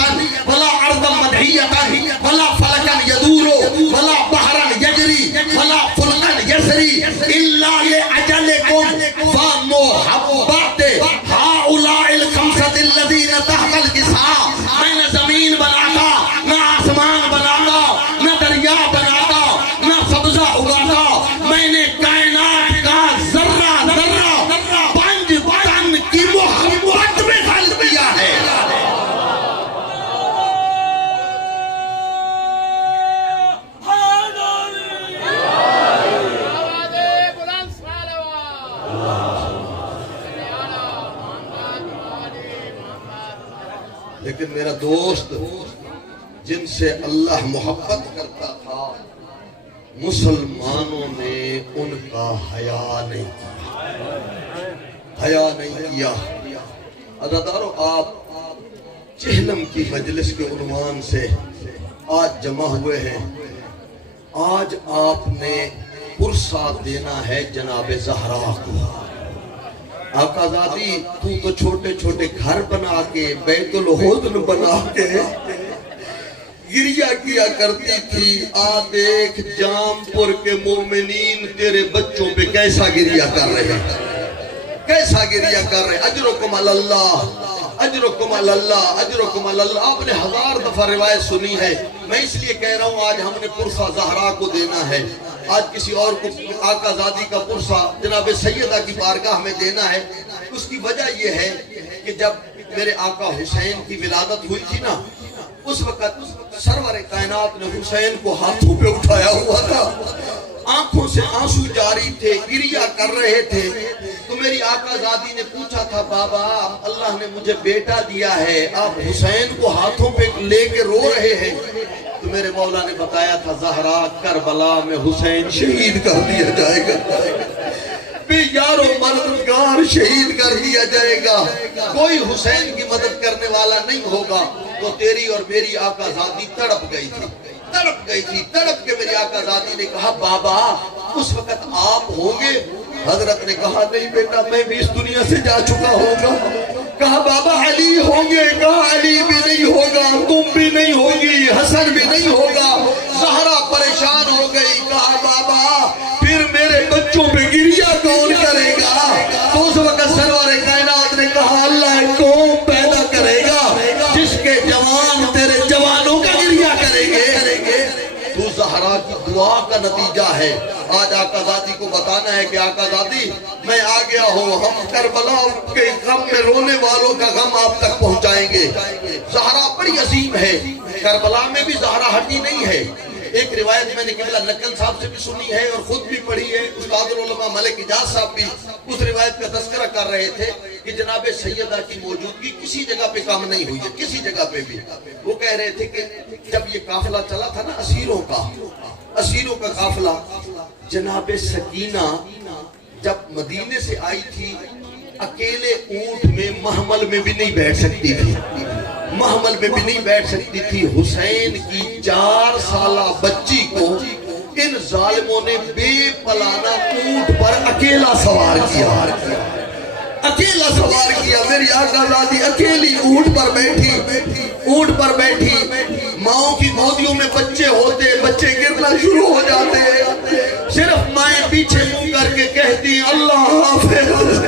ولا ارضا مدحیتا ولا فلکا یدور ولا بحرا یجری ولا فلکا یسری الا لأجلکم فمحبت ہؤلاء الخمسة الذین تحت الکساء۔ میں نہ زمین بناتا، نہ آسمان بناتا، نہ دریا بناتا، نہ سبزہ اگاتا، میں نے کائنات کا ذرہ ذرہ 5 طن کی محبت میں خلق کیا ہے۔ لیکن میرا دوست جن سے اللہ محبت کرتا تھا مسلمانوں نے ان کا حیا نہیں کیا۔ عزیزانو، آپ جہنم کی مجلس کے عنوان سے آج جمع ہوئے ہیں۔ آج آپ نے پرسہ دینا ہے جناب زہرا کو۔ آقا زادی تو چھوٹے چھوٹے گھر بنا کے، بیت الحزن بنا کے گریہ کیا کرتی تھی۔ آ دیکھ جام پور کے مومنین تیرے بچوں پہ کیسا گریہ کر رہے ہیں، کیسا گریہ کر رہے ہیں۔ اجرکم علی اللہ، اجرکم علی اللہ، اجرکم علی اللہ۔ آپ نے 1000 دفعہ روایت سنی ہے، میں اس لیے کہہ رہا ہوں آج ہم نے پرسہ زہرا کو دینا ہے۔ آج کسی اور کو آقا زادی کا پرسہ جناب سیدہ کی بارگاہ میں دینا ہے۔ اس کی وجہ یہ ہے کہ جب میرے آقا حسین کی ولادت ہوئی تھی نا، اس وقت سرور کائنات نے حسین کو ہاتھوں پہ اٹھایا ہوا تھا، آنکھوں سے آنسو جاری تھے، گریہ کر رہے تھے۔ تو میری آقا زادی نے پوچھا تھا بابا اللہ نے مجھے بیٹا دیا ہے، آپ حسین کو ہاتھوں پہ لے کے رو رہے ہیں۔ تو میرے مولا نے بتایا تھا زہرا کربلا میں حسین شہید کر دیا جائے گا، بے یار و مددگار شہید کر دیا جائے گا، کوئی حسین کی مدد کرنے والا نہیں ہوگا۔ تو تیری اور میری آقا زادی تڑپ گئی تھی، تڑپ کے میری آقا زادی نے کہا بابا اس وقت آپ ہوں گے؟ حضرت نے کہا نہیں بیٹا میں بھی اس دنیا سے جا چکا ہوگا۔ کہا بابا علی ہوں گے؟ کہا علی بھی نہیں ہوگا، تم بھی نہیں ہوگی، حسن بھی نہیں ہوگا۔ زہرا پریشان ہو گئی، کہا بابا پھر میرے بچوں پہ گریہ کون کرے گا؟ تو اس وقت سرور کائنات نے کہا اللہ قوم پیدا کرے گا جس کے جوان تیرے جوانوں کا گریہ کریں گے۔ تو زہرا کی دعا کا نتیجہ ہے۔ آج آقا زادی کو بتانا ہے کہ آقا زادی میں آ گیا ہوں، ہم کربلا کے غم میں رونے والوں کا غم آپ تک پہنچائیں گے۔ زہرا بڑی عظیم ہے، کربلا میں بھی زہرا ہٹی نہیں ہے۔ ایک روایت میں نے قبلہ نقل صاحب سے بھی سنی ہے اور خود بھی پڑھی ہے، استاد العلماء ملک اجاز صاحب بھی اس روایت کا تذکرہ کر رہے تھے کہ جناب سیدہ کی موجودگی کسی جگہ پہ کم نہیں ہوئی ہے، کسی جگہ پہ بھی۔ وہ کہہ رہے تھے کہ جب یہ قافلہ چلا تھا نا اسیروں کا قافلہ، جناب سکینہ جب مدینے سے آئی تھی اکیلے اونٹ میں محمل میں بھی نہیں بیٹھ سکتی تھی، محمل میں بھی نہیں بیٹھ سکتی تھی۔ حسین کی 4 سالہ بچی کو ان ظالموں نے بے پلانہ اونٹ پر اکیلا سوار کیا، اکیلا سوار کیا۔ میری آقا زادی اکیلی اونٹ پر بیٹھی، ماؤں کی گودیوں میں بچے ہوتے، بچے گرنا شروع ہو جاتے ہیں، صرف مائیں پیچھے منہ کر کے کہتی اللہ حافظ،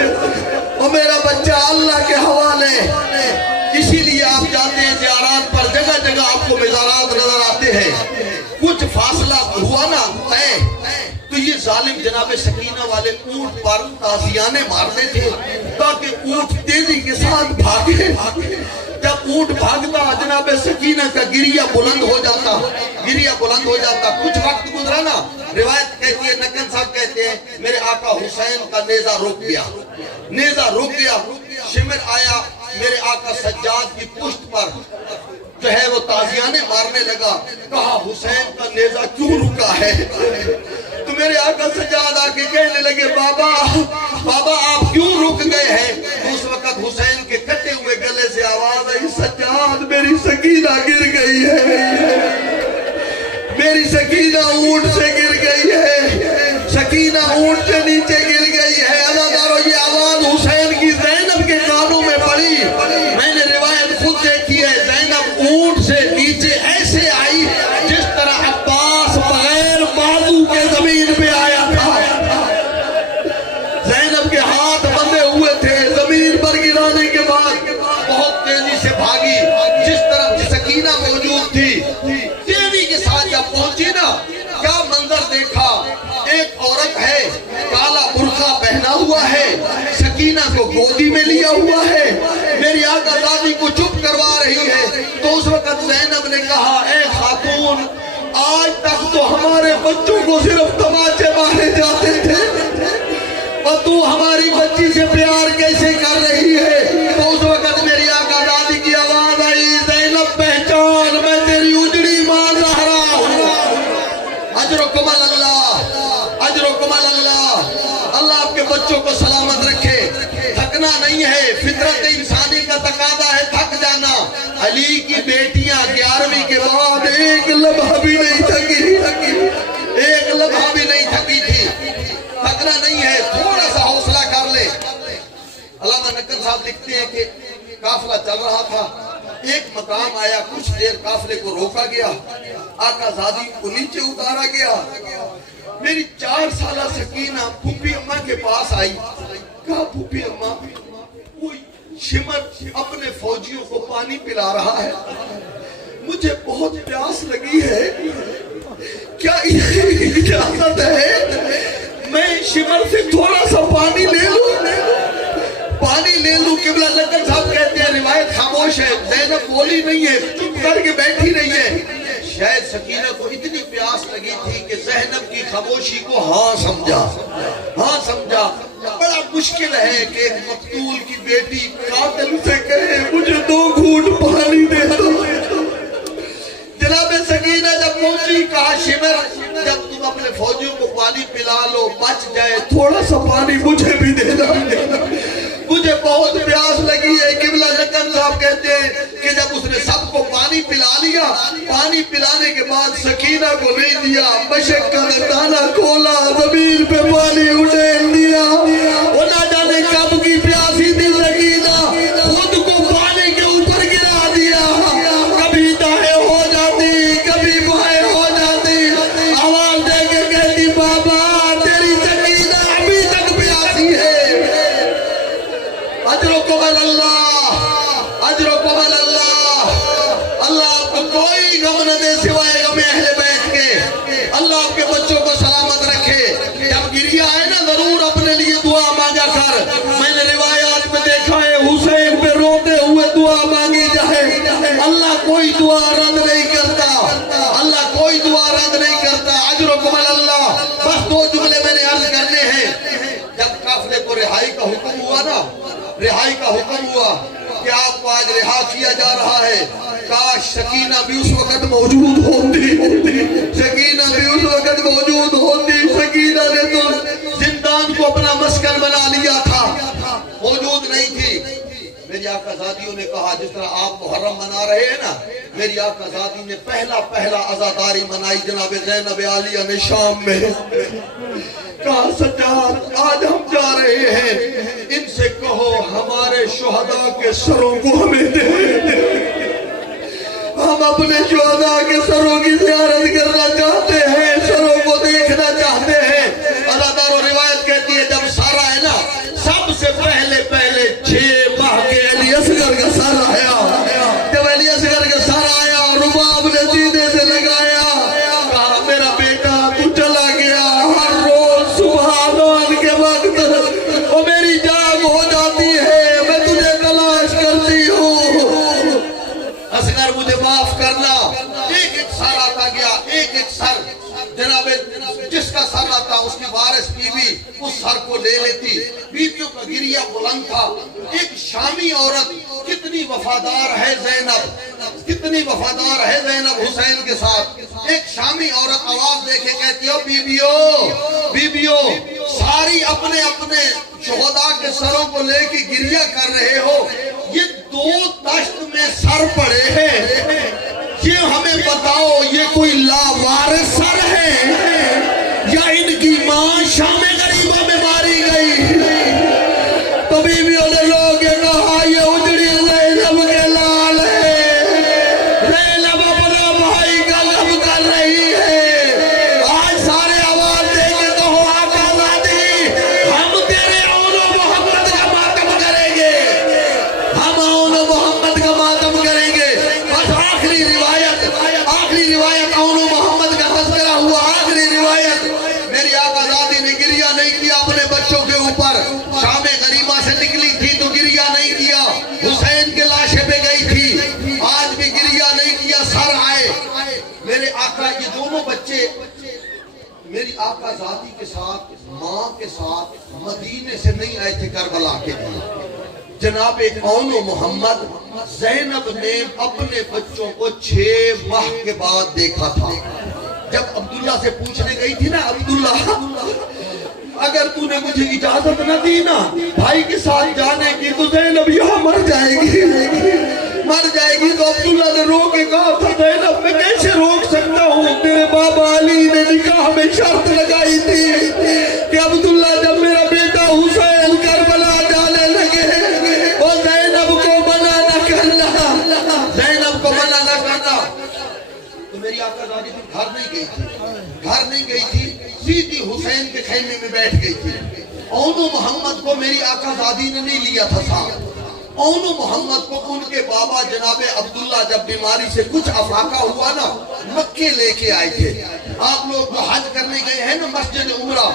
اور میرا بچہ اللہ کے حوالے۔ اسی لیے آپ جاتے ہیں زیارات پر، جگہ جگہ آپ کو مزارات نظر آتے ہیں۔ کچھ فاصلہ ہوا نا تو یہ ظالم جناب سکینہ والے اونٹ پر تازیانے مارتے تھے تاکہ اونٹ تیزی کے ساتھ بھاگے. جب اونٹ بھاگتا جناب سکینہ کا گریہ بلند ہو جاتا، گریہ بلند ہو جاتا. کچھ وقت گزرا نا، روایت کہتی ہے، نقل صاحب کہتے ہیں میرے آقا حسین کا نیزہ رک گیا، نیزہ رک گیا. شمر آیا میرے آقا سجاد کی پشت پر جو ہے وہ تازیانے مارنے لگا. کہا حسین کا نیزہ کیوں رکا ہے؟ تو میرے آقا سجاد آ کے کہنے لگے بابا بابا آپ کیوں رک گئے ہیں؟ اس وقت حسین کے کٹے ہوئے گلے سے آواز آئی، سجاد میری سکینہ گر گئی ہے، میری سکینہ اونٹ سے گر گئی ہے، سکینہ اونٹ سے نیچے گر گئی ہے. عزادارو یہ آواز حسین کی زینب کے کانوں میں پڑی. میں نے روایت خود دیکھی ہے، زینب اونٹ سے نیچے ایسے آئی جس طرح عباس بغیر بازو کے زمین پہ آیا تھا. زینب کے ہاتھ بندھے ہوئے تھے، زمین پر گرانے کے بعد بہت تیزی سے بھاگی. جس طرح سکینہ موجود تھی تیزی کے ساتھ جب پہنچی نا، کیا منظر دیکھا. ایک عورت ہے، کالا برقع پہنا ہوا ہے، سکینہ کو گودی میں لیا ہوا ہے، میری آقا زادی کو چپ کروا رہی ہے. تو اس وقت زینب نے کہا اے خاتون، آج تک تو ہمارے بچوں کو صرف تماچے مارے جاتے تھے اور تو ہماری بچی سے پیار کیسے کر رہی ہے؟ تو اس وقت میری آقا دادی کی آواز آئی، زینب پہچان میں تیری اجڑی ماں زہرا ہوں. اجرکم اللہ، اجرکم اللہ. اللہ آپ کے بچوں کو سلامت رکھے. تھکنا نہیں ہے، فطرت انسانی کا تقاضا ہے تھک جانا. علی کی بیٹیاں 11ویں کے بعد ایک لمحہ بھی نہیں تھکی، ایک لمحہ بھی نہیں تھکی تھی. تھکنا نہیں ہے، تھوڑا سا حوصلہ کر لے. علامہ نقل صاحب لکھتے ہیں کہ قافلہ چل رہا تھا، ایک مقام آیا، کچھ دیر قافلے کو روکا گیا، آقا زادی کو نیچے اتارا گیا. میری 4 سالہ سکینہ پھوپھی اماں کے پاس آئی. کہا پھوپھی اماں کوئی شمر اپنے فوجیوں کو پانی پلا رہا ہے، مجھے بہت پیاس لگی ہے، کیا اجازت ہے میں شمر سے تھوڑا سا پانی لے لوں؟ پانی لے لوں. قبلہ نقل صاحب کہتے ہیں روایت خاموش ہے، زینب بولی نہیں ہے، چپ کر کے بیٹھی رہی ہے. شاید سکینہ کو اتنی پیاس لگی تھی کہ زینب کی خاموشی کو ہاں سمجھا، ہاں سمجھا. بڑا مشکل ہے کہ ایک مقتول کی بیٹی قاتل سے کہے مجھے 2 گھونٹ پانی دے دو. جناب سکینہ جب پہنچی کہا شمر جب تم اپنے فوجیوں کو پانی پلا لو بچ جائے تھوڑا سا پانی مجھے بھی دینا، مجھے بہت پیاس لگی ہے. قبلہ نقل صاحب کہتے ہیں کہ جب اس نے سب کو پانی پلا لیا، پانی پلانے کے بعد سکینہ کو نہیں دیا، مشک کا دانا کھولا، زمین پہ پانی اٹھیل دیا. وہ نہ جانے کب کی پیاسی تھی سکینہ، خود کو پانی کے اوپر گرا دیا. کبھی دائیں ہو جاتی، کبھی بائیں ہو جاتی، آواز دے کے کہتی بابا تیری سکینہ ابھی تک پیاسی ہے. اجرکم اللہ، اجرکم اللہ. اللہ آپ کو کوئی غم نہ دے سوائے غم اہل بیت کے. اللہ آپ کے بچوں کو سلامت رکھے. جب گریہ آئے نا ضرور اپنے لیے دعا مانگا کر. میں نے روایات میں دیکھا ہے حسین پہ روتے ہوئے دعا مانگی جائے. اللہ کوئی دعا رد نہیں کرتا، اللہ کوئی دعا رد نہیں کرتا. اجرکم اللہ. بس 2 جملے میں نے عرض کرنے ہیں. جب قافلے کو رہائی کا حکم ہوا نا، رہائی کا حکم ہوا کہ آپ کو آج رہا کیا جا رہا ہے، کاش سکینہ بھی اس وقت موجود ہوتی، سکینہ بھی اس وقت موجود ہوتی. سکینہ نے تو زندان کو اپنا مسکن بنا لیا تھا، موجود نہیں تھی. میری آقا زادیوں نے کہا جس طرح آپ محرم منا رہے ہیں نا، میری آقا زادی نے پہلا عزاداری منائی جناب زینب عالیہ نے شام میں. کہا سجاد آج ہم جا رہے ہیں، ان سے کہو ہمارے شہداء کے سروں کو ہمیں دے. ہم اپنے شہداء کے سروں کی زیارت کرنا چاہتے ہیں، سروں کو دیکھنا چاہتے ہیں. عزادارو روایت کہتی ہے جب سارا ہے نا، سب سے پہلے 6 ماہ کے علی اصغر کا سر آیا. جب علی اصغر کا سر آیا رباب نے سینے سے لگایا، کہا میرا بیٹا تو چلا گیا، ہر اس سر کو لے لیتی. بیویوں کا گریہ بلند تھا. ایک شامی عورت کتنی وفادار ہے زینب, کتنی وفادار ہے زینب حسین کے ساتھ. ایک شامی عورت آواز دے کے کہتی ہو بیویوں ساری اپنے اپنے شہداء کے سروں کو لے کے گریہ کر رہے ہو, یہ 2 تشت میں سر پڑے ہیں, یہ ہمیں بتاؤ یہ کوئی لاوارث سر ہے یا ان کی ماں شام غریبہ میں ماری گئی؟ تو بیویوں نے لوگ یہ کہا یہ اجڑی زینب کے لال ہے, زینب اپنا بھائی کا غم کر رہی ہے. آج سارے آواز دے کے کہو آقا زادی ہم تیرے اون و محمد کا ماتم کریں گے, ہم اون و محمد کا ماتم کریں گے. بس آخری روایت اون و محمد کا تذکرہ ہوا. آخری روایت میری آقا زادی نے گریہ نہیں کیا اپنے بچوں کے اوپر. شام غریبہ سے نکلی تھی تو گریہ نہیں کیا, حسین کے لاشے پہ گئی تھی, آج بھی گریہ نہیں کیا. سر آئے میرے آقا, یہ دونوں بچے میری آقا زادی کے ساتھ ماں کے ساتھ مدینے سے نہیں آئے تھے کربلا کے لیے. جناب اون و محمد زینب نے اپنے بچوں کو 6 ماہ کے بعد دیکھا تھا. جب عبداللہ سے پوچھنے گئی تھی نا, عبداللہ اگر تو نے مجھے اجازت نہ دی نا بھائی کے ساتھ جانے کی تو زینب یہاں مر جائے گی. تو عبداللہ نے رو کے کہا تھا زینب میں کیسے روک سکتا ہوں, تیرے بابا علی نے نکاح میں شرط لگائی تھی کہ عبداللہ جب میرا بیٹا حسین کربلا جانے لگے اور زینب کو منع نہ کرنا. تو میری آقا زادی گھر نہیں گئی تھی, سیدھی حسین کے خیمے میں بیٹھ گئی تھی. اون و محمد کو میری آقا زادی نے نہیں لیا تھا ساتھ. اون و محمد کو ان کے بابا جناب عبداللہ جب بیماری سے کچھ افاقہ ہوا نا مکے لے کے آئے تھے. آپ لوگ جو حج کرنے گئے ہیں نا مسجد عمرہ,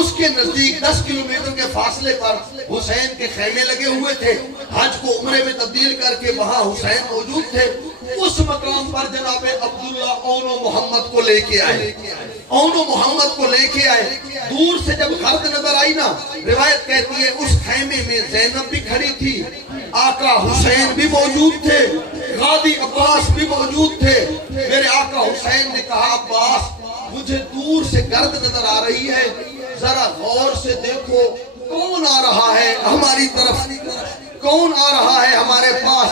اس کے نزدیک 10 کلومیٹر کے فاصلے پر حسین کے خیمے لگے ہوئے تھے. حج کو عمرے میں تبدیل کر کے وہاں حسین موجود تھے. اس مقام پر جناب عبداللہ اون و محمد کو لے کے آئے. دور سے جب خرد نظر آئی نا, روایت کہتی ہے اس خیمے میں زینب بھی کھڑی تھی, آقا حسین بھی موجود تھے, غازی عباس بھی موجود تھے. میرے آقا حسین نے کہا عباس مجھے دور سے گرد نظر آ رہی ہے, ذرا غور سے دیکھو کون آ رہا ہے ہماری طرف, کون آ رہا ہے ہمارے پاس.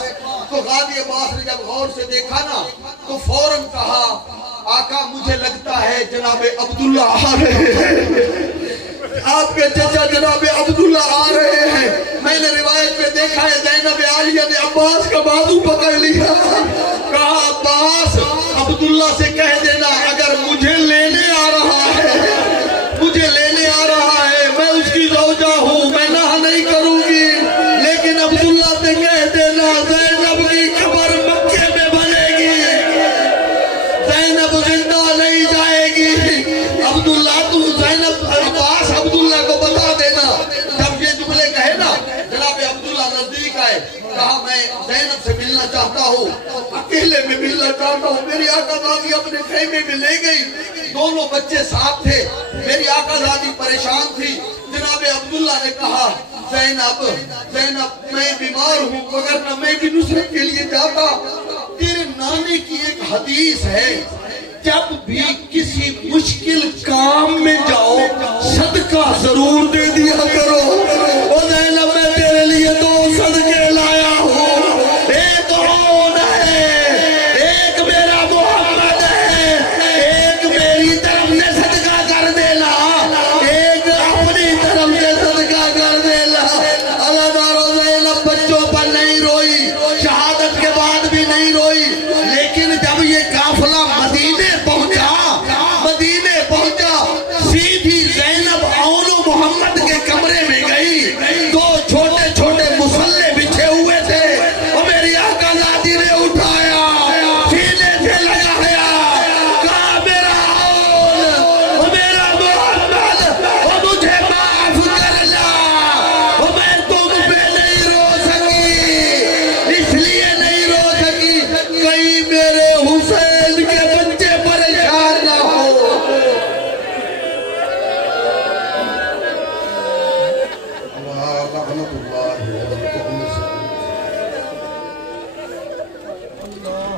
تو غازی عباس نے جب غور سے دیکھا نا تو فوراً کہا آقا مجھے لگتا ہے جناب عبداللہ آ رہے ہیں, آپ کے چچا جناب عبداللہ آ رہے ہیں. میں نے روایت میں دیکھا ہے زینب عالیہ نے عباس کا بازو پکڑ لیا, کہا عباس عبداللہ سے کہہ دینا اگر مجھے لینے آ رہا ہے میں اس کی زوجہ ہوں, میں نہ نہیں کروں گی, لیکن عبداللہ سے کہہ دینا زینب کی قبر مکے میں بنے گی, زینب زندہ نہیں جائے گی. عبداللہ تو زینب عباس عبداللہ کو بتا دینا. جب یہ جملے کہے نا جناب عبداللہ نزدیک آئے, کہا میں زینب سے ملنا چاہتا ہوں, اکیلے میں ملنا چاہتا ہوں. میری آقا زادی اپنے خیمے میں لے گئی, دونوں بچے ساتھ تھے. میری آقا زادی پریشان تھی. جناب عبداللہ نے کہا زینب میں بیمار ہوں, وگرنہ میں بھی نصرت کے لیے جاتا. تیرے نانے کی ایک حدیث ہے جب بھی کسی مشکل کام میں جاؤ صدقہ ضرور دے دیا کرو. اور زینب میں تیرے لیے 2 صدقے لایا ہوں, ایک اون ہے, ایک میرا محمد ہے, ایک میری طرف سے صدقہ کر دینا, ایک اپنی طرف سے صدقہ کر دینا. اللہ دارو زینب بچوں پر نہیں روئی, شہادت کے بعد بھی نہیں روئی, لیکن جب یہ قافلہ مدینے پہنچا سیدھی زینب اون و محمد